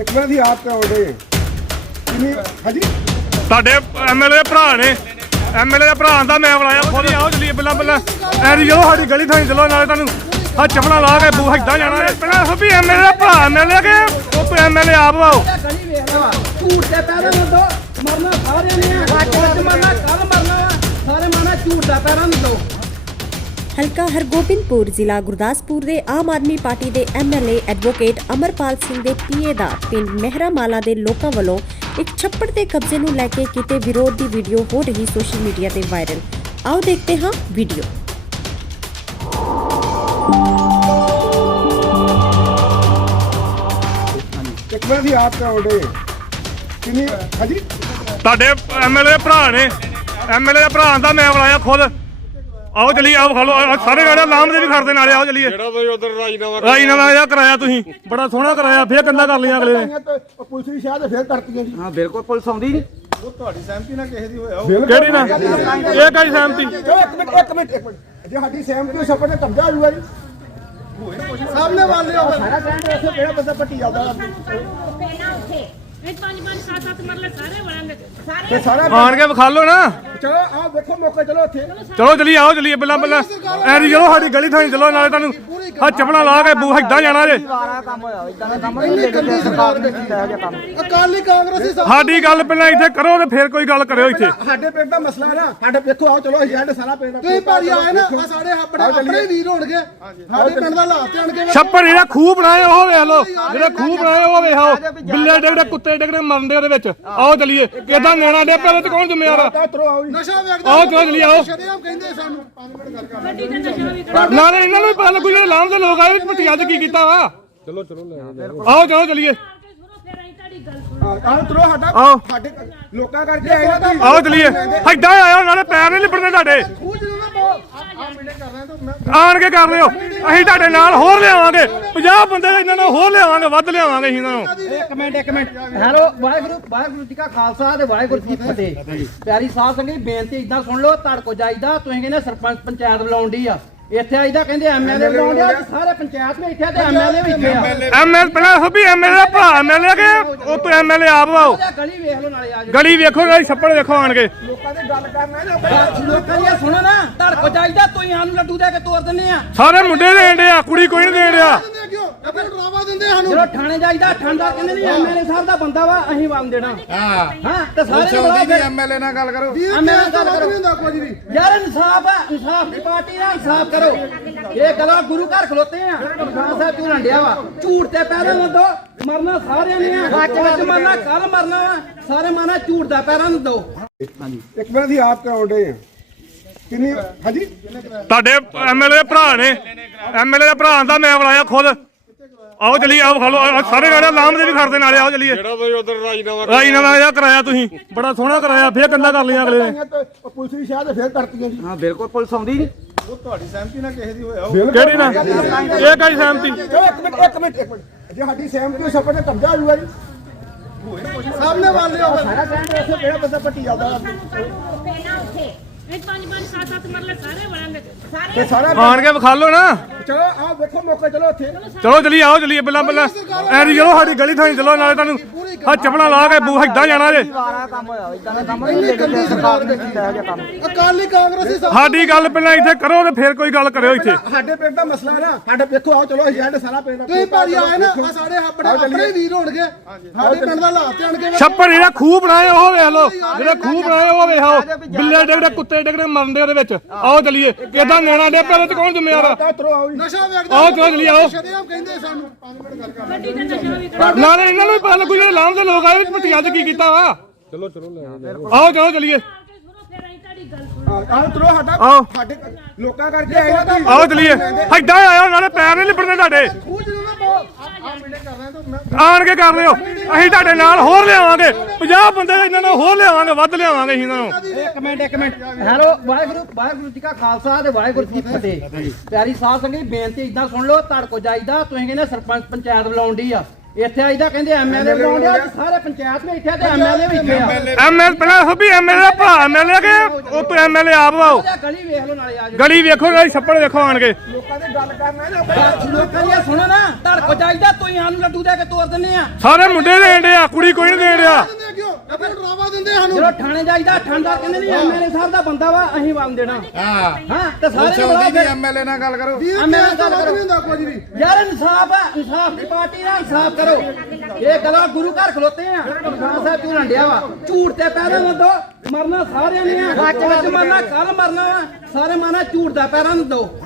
ਇੱਕ ਮਿੰਟ ਦੀ ਆਪ ਤੇ ਆਉਂਦੇ ਕਿੰਨੀ ਹਾਂਜੀ? ਤੁਹਾਡੇ ਐਮਐਲਏ ਭਰਾ ਨੇ। ਐਮਐਲਏ ਦੇ ਭਰਾ ਦਾ ਮੈਂ ਬੁਲਾਇਆ। ਖੁਦ ਆਓ ਚਲੀਏ ਬੱਲਾ ਬੱਲਾ ਐਰੀ ਚਲੋ ਸਾਡੀ ਗਲੀ ਥਾਂ ਚਲੋ ਨਾਲੇ ਤੁਹਾਨੂੰ ਆ ਚੱਪਲਾਂ ਲਾ ਕੇ ਬੂ ਹਿੱਦਾਂ ਜਾਣਾ। ਪਹਿਲਾਂ ਵੀ ਐਮਐਲਏ ਦਾ ਭਰਾ ਐਮਐਲਏ ਕੇ ਉਹ ਤੋਂ ਐਮਐਲਏ ਆਪ ਆਓ ਗਲੀ ਵੇਖ ਲਵਾ ਝੂਠ ਤੇ ਪੈਰਾਂ ਨੂੰ ਦੋ ਮਰਨਾ ਸਾਰਿਆਂ ਨੇ ਆ। ਅੱਜ ਮਰਨਾ ਕੱਲ ਮਰਨਾ। ਸਾਰੇ ਮਰਨਾ ਝੂਠ ਦਾ ਪੈਰਾਂ ਨੂੰ ਦੋ ਹਲਕਾ ਹਰਗੋਬਿੰਦਪੁਰ ਜ਼ਿਲ੍ਹਾ ਗੁਰਦਾਸਪੁਰ ਦੇ ਆਮ ਆਦਮੀ ਪਾਰਟੀ ਦੇ ਐਮਐਲਏ ਐਡਵੋਕੇਟ ਅਮਰਪਾਲ ਸਿੰਘ ਦੇ ਪੀਏ ਦਾ ਪਿੰਡ ਮਹਿਰਾਮਾਲਾ ਦੇ ਲੋਕਾਂ ਵੱਲੋਂ ਇੱਕ ਛੱਪੜ ਦੇ ਕਬਜ਼ੇ ਨੂੰ ਲੈ ਕੇ ਕੀਤੇ ਵਿਰੋਧ ਦੀ ਵੀਡੀਓ ਹੋ ਰਹੀ ਸੋਸ਼ਲ ਮੀਡੀਆ ਤੇ ਵਾਇਰਲ। ਆਓ ਦੇਖਦੇ ਹਾਂ ਵੀਡੀਓ। ਇੱਕ ਮਿੰਟ ਦੀ ਆਪ ਤੇ ਆਉਂਦੇ ਕਿੰਨੀ ਹਾਂਜੀ? ਤੁਹਾਡੇ ਐਮਐਲਏ ਭਰਾ ਨੇ। ਐਮਐਲਏ ਦੇ ਭਰਾ ਦਾ ਮੈਂ ਬੁਲਾਇਆ ਖੁਦ। ਆਓ ਚਲੀਏ ਆਓ ਖਾ ਲਓ ਆਹ ਸਾਰੇ ਗਾੜੇ ਨਾਮ ਦੇ ਵੀ ਖੜਦੇ ਨਾਲੇ ਆਓ ਚਲੀਏ। ਜਿਹੜਾ ਤੁਸੀਂ ਉਧਰ ਰਾਜਨਾਮਾ ਰਾਜੀਨਾਮਾ ਇਹਦਾ ਕਰਾਇਆ ਤੁਸੀਂ ਬੜਾ ਸੋਹਣਾ ਕਰਾਇਆ ਫੇਰ ਕੰਦਾ ਕਰ ਲਿਆ ਅਗਲੇ ਨੇ। ਪੁਲਿਸ ਦੀ ਸ਼ਾਇਦ ਫੇਰ ਕਰਤੀਆਂ ਜੀ। ਹਾਂ ਬਿਲਕੁਲ ਪੁਲਿਸ ਆਉਂਦੀ ਨਹੀਂ। ਕਿਹੜੀ ਨਾ ਇਹ ਕਾਈ ਸਹਿਮਤੀ? ਚਲੋ ਇੱਕ ਮਿੰਟ ਇੱਕ ਮਿੰਟ ਇੱਕ ਮਿੰਟ। ਜੇ ਸਾਡੀ ਸਹਿਮਤੀ ਸਪਰ ਤੇ ਕਬਜ਼ਾ ਹੋਊਗਾ ਜੀ। ਸਾਹਮਣੇ ਵਾਲੇ ਹੋ ਸਾਰਾ ਕਹਿੰਦੇ ਉੱਥੇ ਕਿਹੜਾ ਬੰਦਾ ਪੱਟੀ ਜਾਂਦਾ ਪਹਿਲਾਂ ਉੱਥੇ ਇਹ ਪੰਜ ਪੰਜ ਸੱਤ ਸੱਤ ਮਰਲੇ ਸਾਰੇ ਬਣਾਂਗੇ ਸਾਰੇ ਤੇ ਸਾਰਾ ਆਣ ਕੇ ਵਿਖਾ ਲਓ ਨਾ। ਚਲੋ ਆਓ ਵੇਖੋ ਮੌਕੇ ਚਲੋ ਉੱਥੇ ਚਲੋ ਚਲੀਏ ਆਓ ਚਲੀਏ ਬੱਲਾ ਬੱਲਾ ਐਰੀ ਚਲੋ ਸਾਡੀ ਗਲੀ ਥਾਂ ਚਲੋ ਨਾਲੇ ਤੁਹਾਨੂੰ ਆ ਚੱਪਲਾਂ ਲਾ ਕੇ ਬੂ ਹਿੱਦਾਂ ਜਾਣਾ ਜੇ। ਅਕਾਲੀ ਕਾਂਗਰਸੀ ਸਾਡੀ ਗੱਲ ਪਹਿਲਾਂ ਇੱਥੇ ਕਰੋ ਤੇ ਫੇਰ ਕੋਈ ਗੱਲ ਕਰਿਓ ਇੱਥੇ। ਸਾਡੇ ਪਿੰਡ ਦਾ ਮਸਲਾ ਹੈ ਨਾ ਸਾਡੇ ਵੇਖੋ ਆਓ ਚਲੋ ਏਜੰਟ ਸਾਰਾ ਪਿੰਡ ਤੁਸੀਂ ਭਾਰੀ ਆਏ ਨਾ ਆ ਸਾਡੇ ਆਪਣੇ ਆਪਣੇ ਵੀਰ ਹੋਣਗੇ। ਸਾਡੇ ਪਿੰਡ ਦਾ ਹਾਲਾਤ ਜਾਣਗੇ ਛੱਪੜ ਜਿਹੜਾ ਖੂਹ ਬਣਾਏ ਉਹ ਵੇਖ ਲਓ ਜਿਹੜੇ ਖੂਹ ਬਣਾਏ ਉਹ ਵੇਖੋ ਬਿੱਲੇ ਡਿਗੜੇ ਕੁੱਤੇ ਡਿਗੜੇ ਮਰਨਦੇ ਉਹਦੇ ਵਿੱਚ। ਆਓ ਚਲੀਏ। ਕਿਦਾਂ ਨਿਆਣਾ ਡੇ ਪਿਆ ਤੇ ਕੌਣ ਜ਼ਿੰਮੇਵਾਰ ਆ? ਆਓ ਨਸ਼ਾ ਚਲੋ ਚਲੀਏ ਆਓ। ਸ਼ਰੇਆਮ ਕਹਿੰਦੇ ਸਾਨੂੰ। 5 ਮਿੰਟ ਗੱਲ ਕਰ ਗੱਡੀ ਤੇ ਨਸ਼ਾ ਵੀ ਕਰੋ ਨਾਲੇ ਇਹਨਾਂ ਨੂੰ ਵੀ ਪਤਾ ਲੱਗੂ ਜਿਹੜੇ ਲਾਮ ਦੇ ਲੋਕ ਆਏ ਪੱਟੀ ਅੱਜ ਕੀ ਕੀਤਾ ਵਾ। ਚਲੋ ਚਲੋ ਆਓ ਚਲੋ ਚਲੀਏ ਕੇ ਸੁਣੋ ਫਿਰ ਅਸੀਂ ਤੁਹਾਡੀ ਗੱਲ ਸੁਣੋ ਆਓ। ਉਤਰੋ ਸਾਡਾ ਆਓ ਸਾਡੇ ਲੋਕਾਂ ਕਰਕੇ ਆਏ ਨਾ ਤੁਸੀਂ। ਆਓ ਚਲੀਏ। ਹਿੱਦਾਂ ਆਇਓ ਨਾਲੇ ਪੈਰ ਨਹੀਂ ਲਿਬੜਨੇ ਤੁਹਾਡੇ। ਜਦੋਂ ਨਾ ਬੋਲ ਆ ਮੀਟਿੰਗ ਕਰ ਰਹੇ ਤਾਂ ਮੈਂ ਆਣ ਕੇ ਕਰ ਲਿਓ। ਅਸੀਂ ਤੁਹਾਡੇ ਨਾਲ ਹੋਰ ਲਿਆਵਾਂਗੇ। 50 ਬੰਦੇ ਇਹਨਾਂ ਨੂੰ ਹੋਰ ਲਿਆਵਾਂਗੇ, ਵੱਧ ਲਿਆਵਾਂਗੇ ਅਸੀਂ ਇਹਨਾਂ ਨੂੰ। ਇੱਕ ਮਿੰਟ ਇੱਕ ਮਿੰਟ। ਹੈਲੋ, ਵਾਹਿਗੁਰੂ ਵਾਹਿਗੁਰੂ ਜੀ ਕਾ ਖਾਲਸਾ ਤੇ ਵਾਹਿਗੁਰੂ ਜੀ ਕੀ ਫਤਿਹ। ਪਿਆਰੀ ਸਾਧ ਸੰਗਤ ਬੇਨਤੀ ਇਦਾਂ ਸੁਣ ਲਓ ਧੜ ਜਾਈਦਾ, ਤੁਸੀਂ ਕਹਿੰਦੇ ਸਰਪੰਚ ਪੰਚਾਇਤ ਬੁਲਾਉਣ ਦੀ ਆ। ਇੱਥੇ ਆਈਦਾ ਕਹਿੰਦੇ ਐਮਐਲਏ ਬੁਲਾਉਣ ਆ ਸਾਰੇ ਪੰਚਾਇਤ ਵੀ ਇੱਥੇ ਆ ਤੇ ਐਮਐਲਏ ਵੀ ਇੱਥੇ ਆ। ਐਮਐਲ ਪਹਿਲਾਂ ਵੀ ਐਮਐਲਏ ਦਾ ਭਰਾ ਐਮਐਲਏ ਕੇ ਉਹ ਤੋਂ ਐਮਐਲਏ ਆਪ ਆਓ? ਗਲੀ ਵੇਖ ਲਓ ਨਾਲੇ ਆ ਜਾਓ। ਗਲੀ ਵੇਖੋ ਗਲੀ ਛੱਪੜ ਵੇਖੋ ਆਣ ਕੇ। ਲੋਕਾਂ ਦੀ ਗੱਲ ਕਰਨਾ ਨਾ ਲੋਕਾਂ ਦੀ ਇਹ ਸੁਣੋ ਨਾ ਧੜ ਕੋ ਜਾਈਦਾ ਤੁਸੀਂ ਆਨੂੰ ਲੱਡੂ ਦੇ ਕੇ ਤੋਰ ਦਿੰਦੇ ਆ। ਸਾਰੇ ਮੁੰਡੇ ਦੇਣ ਡਿਆ ਕੁੜੀ ਕੋਈ ਨਹੀਂ ਦੇਣ ਡਿਆ। ਦਿੰਦੇ ਕਿਉਂ ਆਪਣੇ ਡਰਾਵਾ ਦਿੰਦੇ ਸਾਨੂੰ। ਜਦੋਂ ਥਾਣੇ ਜਾਈਦਾ ਠੰਡਾ ਕਹਿੰਦੇ ਨਹੀਂ ਐਮਐਲਏ ਸਾਹਿਬ ਦਾ ਬੰਦਾ ਵਾ ਅਸੀਂ ਵੰਮ ਦੇਣਾ। ਹਾਂ। ਹਾਂ ਤੇ ਸਾਰੇ ਬੁਲਾਓ ਫਿਰ ਐਮਐਲਏ ਨਾਲ ਗੱਲ ਕਰੋ। ਵੀਰ ਐਮਐਲਏ ਐਮਐਲਏ ਗੱਲ ਦਾ ਕਰੋ। ਨਹੀਂ ਹੁੰਦਾ ਕੁਝ ਵੀ। ਯਾਰ ਇਨਸਾਫ ਹੈ ਇਨਸਾਫ ਦੀ ਪਾਰਟੀ ਨਾਲ ਇਨਸਾਫ ਕਰੋ। ਇਹ ਗੱਲਾਂ ਗੁਰੂ ਘਰ ਖਲੋਤੇ ਆ। ਖਾਨ ਸਾਹਿਬ ਝੂਲਣ ਡਿਆ ਵਾ? ਝੂਠ ਤੇ ਪੈਰਾਂ ਨੂੰ ਦੋ ਮਰਨਾ ਸਾਰਿਆਂ ਨੇ ਆ। ਅੱਜ ਮਰਨਾ ਕੱਲ ਮਰਨਾ ਵਾ। ਸਾਰੇ ਮਰਨਾ ਝੂਠ ਦਾ ਪੈਰਾਂ ਨੂੰ ਦੋ। ਇੱਕ ਮਿੰਟ ਦੀ ਆਪ ਤੇ ਆਉਂਦੇ ਕਿੰਨੀ? ਹਾਂਜੀ? ਤੁਹਾਡੇ ਐਮਐਲਏ ਭਰਾ ਨੇ। ਐਮਐਲਏ ਦੇ ਭਰਾ ਦਾ ਮੈਂ ਬੁਲਾਇਆ ਖੁਦ। ਆਓ ਚਲੀਏ ਆਓ ਖਾ ਲਓ। ਆਹ ਸਾਰੇ ਗਾੜੇ ਨਾਮ ਦੇ ਵੀ ਖੜਦੇ ਨਾਲੇ ਆਓ ਚਲੀਏ। ਜਿਹੜਾ ਤੁਸੀਂ ਉਧਰ ਰਾਜਨਾਮਾ ਰਾਜੀਨਾਮਾ ਇਹਦਾ ਕਰਾਇਆ ਤੁਸੀਂ। ਬੜਾ ਸੋਹਣਾ ਕਰਾਇਆ ਫੇਰ ਕੰਦਾ ਕਰ ਲਿਆ ਅਗਲੇ ਨੇ। ਉਹ ਪੁਲਿਸ ਦੀ ਸ਼ਾਇਦ ਫੇਰ ਕਰਤੀਆਂ ਜੀ। ਹਾਂ ਬਿਲਕੁਲ ਪੁਲਿਸ ਆਉਂਦੀ ਨਹੀਂ ਕਿਹੜੀ ਨਾ ਇਹ ਕਾਈ ਸਹਿਮਤੀ ਚਲੋ ਇੱਕ ਮਿੰਟ ਇੱਕ ਮਿੰਟ ਇੱਕ ਮਿੰਟ। ਜੇ ਸਾਡੀ ਸਹਿਮਤੀ ਹੋਈ ਸਪਰ ਤੇ ਕਬਜ਼ਾ ਹੋਊਗਾ ਜੀ। ਸਾਹਮਣੇ ਵਾਲੇ ਹੋ ਸਾਰਾ ਕਹਿੰਦੇ ਉੱਥੇ ਕਿਹੜਾ ਬੰਦਾ ਪੱਟੀ ਜਾਂਦਾ ਪਹਿਲਾਂ ਉੱਥੇ। ਇਹ ਪੰਜ ਪੰਜ ਸੱਤ ਸੱਤ ਮਰਲੇ ਸਾਰੇ ਬਣਾਂਗੇ ਸਾਰੇ ਤੇ ਸਾਰਾ ਆਣ ਕੇ ਵਿਖਾ ਲਓ ਨਾ। ਚਲੋ ਆਓ ਵੇਖੋ ਮੌਕੇ ਚਲੋ ਉੱਥੇ ਚਲੋ ਚਲੀਏ ਆਓ ਚਲੀਏ ਬੱਲਾ ਬੱਲਾ ਐਰੀ ਚਲੋ ਸਾਡੀ ਗਲੀ ਥਾਂ ਚਲੋ ਨਾਲੇ ਤੁਹਾਨੂੰ ਆ ਚੱਪਲਾਂ ਲਾ ਕੇ ਬੂ ਹਿੱਦਾਂ ਜਾਣਾ ਜੇ। ਇੰਨੀ ਗੰਦੀ ਸਰਕਾਰ ਦੇ ਅਕਾਲੀ ਕਾਂਗਰਸੀ ਸਭ ਸਾਡੀ ਗੱਲ ਪਹਿਲਾਂ ਇੱਥੇ ਕਰੋ ਤੇ ਫੇਰ ਕੋਈ ਗੱਲ ਕਰਿਓ ਇੱਥੇ। ਸਾਡੇ ਪਿੰਡ ਦਾ ਮਸਲਾ ਹੈ ਨਾ ਸਾਡੇ ਵੇਖੋ ਆਓ ਚਲੋ ਏਜੰਟ ਸਾਰਾ ਪਿੰਡ ਤੁਸੀਂ ਭਾਰੀ ਆਏ ਨਾ ਆ ਸਾਡੇ ਆਪਣੇ ਆਪਣੇ ਵੀਰ ਹੋਣਗੇ। ਸਾਡੇ ਪਿੰਡ ਦਾ ਹਾਲਾਤ ਜਾਣਗੇ ਛੱਪੜ ਜਿਹੜਾ ਖੂਹ ਬਣਾਏ ਉਹ ਵੇਖ ਲਓ। ਜਿਹੜੇ ਖੂਹ ਬਣਾਏ ਉਹ ਵੇਖੋ ਬਿੱਲੇ ਡਿਗੜੇ ਕੁੱਤੇ ਡਿਗੜੇ ਮਰਨਦੇ ਉਹਦੇ ਵਿੱਚ। ਆਓ ਚਲੀਏ। ਕਿਦਾਂ ਨਿਆਣਾ ਡੇ ਪਿਆ ਤੇ ਕੌਣ ਜ਼ਿੰਮੇਵਾਰ ਆ? ਨਸ਼ਾ ਵੇਚਦਾ ਆਓ ਚਲੋ ਚਲੀਏ ਆਓ। ਸ਼ਰੇਆਮ ਕਹਿੰਦੇ ਸਾਨੂੰ। 5 ਮਿੰਟ ਗੱਲ ਕਰ ਗੱਡੀ ਤੇ ਨਸ਼ਾ ਵੀ ਕਰੋ ਨਾਲੇ ਇਹਨਾਂ ਨੂੰ ਵੀ ਪਤਾ ਲੱਗੂ ਜਿਹੜੇ ਲਾਮ ਦੇ ਲੋਕ ਆਏ ਪੱਟੀ ਅੱਜ ਕੀ ਕੀਤਾ ਵਾ? ਚਲੋ ਚਲੋ ਆਓ। ਚਲੋ ਚਲੀਏ। ਕੇ ਸੁਣੋ ਫਿਰ ਅਸੀਂ ਤੁਹਾਡੀ ਗੱਲ ਸੁਣੋ ਆਓ ਉਤਰੋ ਸਾਡਾ। ਆਓ। ਸਾਡੇ ਲੋਕਾਂ ਕਰਕੇ ਆਏ ਨਾ ਤੁਸੀਂ। ਆਓ ਚਲੀਏ। ਹਿੱਦਾਂ ਆਇਓ ਨਾਲੇ ਪੈਰ ਨਹੀਂ ਲਿਬੜਨੇ ਤੁਹਾਡੇ। ਉਹ ਜਦੋਂ ਨਾ ਬੋਲ ਆ ਮੀਟਿੰਗ ਕਰ ਰਹੇ ਤਾਂ ਮੈਂ ਆਣ ਕੇ ਕਰ ਲਿਓ। ਅਸੀਂ ਤੁਹਾਡੇ ਨਾਲ ਹੋਰ ਲਿਆਵਾਂਗੇ। 50 ਬੰਦੇ ਇਹਨਾਂ ਨੂੰ ਹੋਰ ਲਿਆਵਾਂਗੇ ਵੱਧ ਲਿਆਵਾਂਗੇ ਅਸੀਂ ਇਹਨਾਂ ਨੂੰ। ਇੱਕ ਮਿੰਟ ਇੱਕ ਮਿੰਟ। ਹੈਲੋ ਵਾਹਿਗੁਰੂ ਵਾਹਿਗੁਰੂ ਜੀ ਕਾ ਖਾਲਸਾ ਤੇ ਵਾਹਿਗੁਰੂ ਜੀ ਕੀ ਫਤਿਹ। ਪਿਆਰੀ ਸਾਧ ਸੰਗਤ ਬੇਨਤੀ ਇਦਾਂ ਸੁਣ ਲਓ ਧੜ ਕੋ ਜਾਈਦਾ ਤੁਸੀਂ ਕਹਿੰਦੇ ਸਰਪੰਚ ਪੰਚਾਇਤ ਬੁਲਾਉਣ ਦੀ ਆ। ਇੱਥੇ ਆਈਦਾ ਕਹਿੰਦੇ ਐਮਐਲਏ ਬਣਾਉਂਦੇ ਆ ਸਾਰੇ ਪੰਚਾਇਤ ਵਿੱਚ ਇੱਥੇ ਤੇ ਐਮਐਲਏ ਵੀ ਇੱਥੇ ਆ। ਐਮਐਲ ਪਹਿਲਾਂ ਵੀ ਐਮਐਲਏ ਦਾ ਭਰਾ ਐਮਐਲਏ ਕਿ ਉਹ ਤੋਂ ਐਮਐਲਏ ਆਪ ਵਾਓ ਉਹਦਾ ਗਲੀ ਵੇਖ ਲਓ ਨਾਲੇ ਆ ਗਲੀ ਵੇਖੋ ਨਾਲੇ ਛੱਪੜ ਵੇਖੋ ਆਣ ਕੇ ਲੋਕਾਂ ਦੀ ਗੱਲ ਕਰਨਾ ਨਾ ਲੋਕਾਂ ਦੀ ਸੁਣੋ ਨਾ ਧੜ ਕੋ ਜਾਈਦਾ ਤੁਸੀਂ ਸਾਨੂੰ ਲੱਡੂ ਦੇ ਕੇ ਤੋਰ ਦਿੰਦੇ ਆ। ਸਾਰੇ ਮੁੰਡੇ ਦੇਣ ਡਿਆ ਕੁੜੀ ਕੋਈ ਨਹੀਂ ਦੇਣ ਡਿਆ। ਦਿੰਦੇ ਕਿਉਂ ਆਪੇ ਡਰਾਵਾ ਦਿੰਦੇ ਸਾਨੂੰ। ਜਦੋਂ ਥਾਣੇ ਜਾਈਦਾ ਠੰਡਾ ਕਹਿੰਦੇ ਨਹੀਂ ਐਮਐਲਏ ਸਾਹਿਬ ਦਾ ਬੰਦਾ ਵਾ ਅਸੀਂ ਬੰਨ ਦੇਣਾ। ਹਾਂ। ਹਾਂ ਤੇ ਸਾਰੇ ਨੂੰ ਬੁਲਾਓ ਫਿਰ। ਐਮਐਲਏ ਨਾਲ ਗੱਲ ਕਰੋ। ਵੀਰ ਐਮਐਲਏ ਕੇਸ ਤਾਂ ਗੱਲ ਵੱਧ ਕਰੋ। ਨਹੀਂ ਹੁੰਦਾ ਕੁਝ ਵੀ। ਯਾਰ ਇਨਸਾਫ ਹੈ ਇਨਸਾਫ ਦੀ ਪਾਰਟੀ ਨਾਲ ਇਨਸਾਫ ਕਰੋ। ਇਹ ਗੱਲਾਂ ਗੁਰੂ ਘਰ ਖਲੋਤੇ ਆ। ਗੁਰਦਾਸ ਸਾਹਿਬ ਝੂਲਣ ਡਿਆ ਵਾ? ਝੂਠ ਤੇ ਪੈਰਾਂ ਨੂੰ ਦੋ ਮਰਨਾ ਸਾਰਿਆਂ ਨੇ ਆ। ਅੱਜ ਮਰਨਾ ਕੱਲ ਮਰਨਾ ਵਾ। ਸਾਰੇ ਮਰਨਾ ਝੂਠ ਦਾ ਪੈਰਾਂ ਨੂੰ ਦੋ।